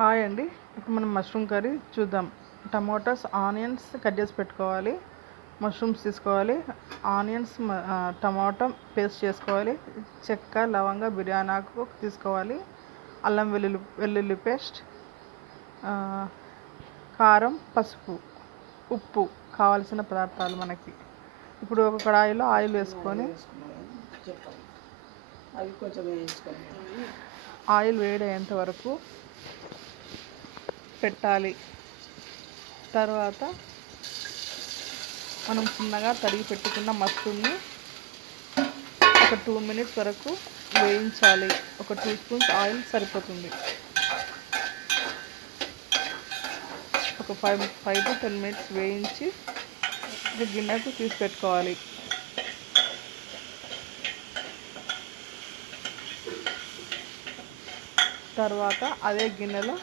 Hi అండి. ఇప్పుడు మనం మష్రూమ్ కర్రీ చూద్దాం. టమోటాస్, ఆనియన్స్ కట్ చేసి పెట్టుకోవాలి. మష్రూమ్స్ తీసుకోవాలి. ఆనియన్స్, టమాటా పేస్ట్ చేసుకోవాలి. చెక్క, లవంగ, బిర్యానీ ఆకు తీసుకోవాలి. అల్లం వెల్లుల్లి పేస్ట్, కారం, పసుపు, ఉప్పు కావాల్సిన పదార్థాలు మనకి. ఇప్పుడు ఒక కడాయిలో ఆయిల్ వేసుకొని ఆయిల్ వేడయ్యేంత వరకు పెట్టాలి. తర్వాత మనం చిన్నగా తరిగి పెట్టుకున్న మష్రూమ్ని ఒక 2 minutes వరకు వేయించాలి. ఒక 2 spoons ఆయిల్ సరిపోతుంది. ఒక 5 to 10 minutes వేయించి ఒక గిన్నెకు తీసి పెట్టుకోవాలి. తర్వాత అదే గిన్నెలో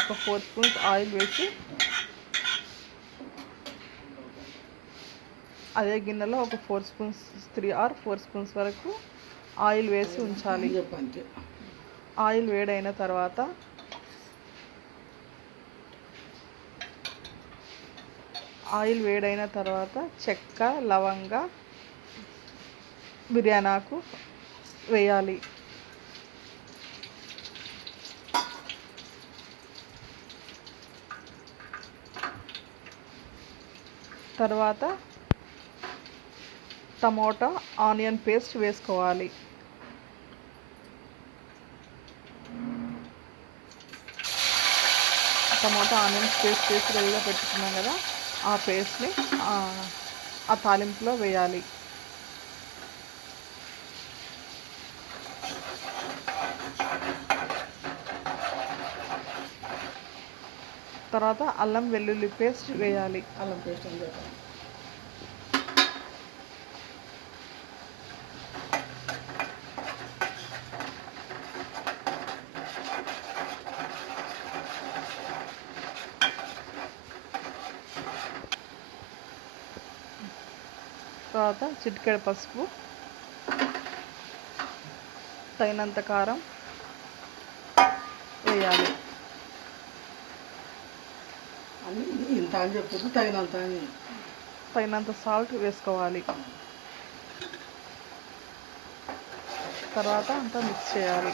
ఒక 4 spoons ఆయిల్ వేసి అదే గిన్నెలో ఒక 3 or 4 spoons వరకు ఆయిల్ వేసి ఉంచాలి. ఆయిల్ వేడైన తర్వాత చెక్క, లవంగ, బిర్యానీ ఆకు వేయాలి. తర్వాత టమోటా, ఆనియన్ పేస్ట్ వేసుకోవాలి. టమోటా, ఆనియన్ పేస్ట్ వేసి రెడీగా పెట్టుకున్నాం కదా, ఆ పేస్ట్ని ఆ తాలింపులో వేయాలి. తర్వాత అల్లం వెల్లుల్లి పేస్ట్ వేయాలి. అల్లం పేస్ట్ తర్వాత చిటికెడు పసుపు, తగినంత కారం వేయాలి. తగినంత సాల్ట్ వేసుకోవాలి. తర్వాత అంతా మిక్స్ చేయాలి.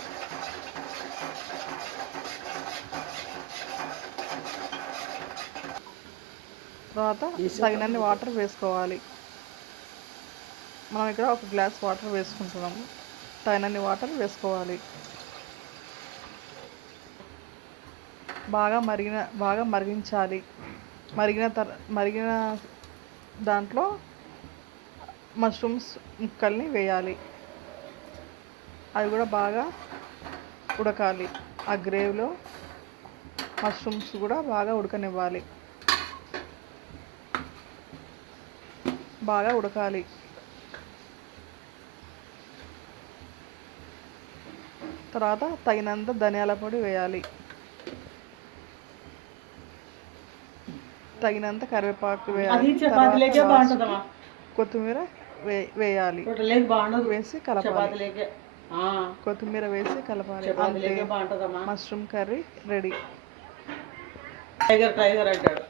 తర్వాత తగినన్ని వాటర్ వేసుకోవాలి. మనం ఇక్కడ 1 glass వాటర్ వేసుకుంటున్నాము. తగినన్ని వాటర్ వేసుకోవాలి. బాగా మరిగించాలి. మరిగిన దాంట్లో మష్రూమ్స్ ముక్కల్ని వేయాలి. అవి కూడా బాగా ఉడకాలి. ఆ గ్రేవీలో మష్రూమ్స్ కూడా బాగా ఉడకనివ్వాలి. బాగా ఉడకాలి. తర్వాత తగినంత ధనియాల పొడి వేయాలి. తగినంత కరివేపాకు వేయాలి. కొత్తిమీర వేయాలి. వేసి కలపాలి. కొత్తిమీర వేసి కలపాలి. అంతే, మష్రూమ్ కర్రీ రెడీ. టైగర్ అంటాడు.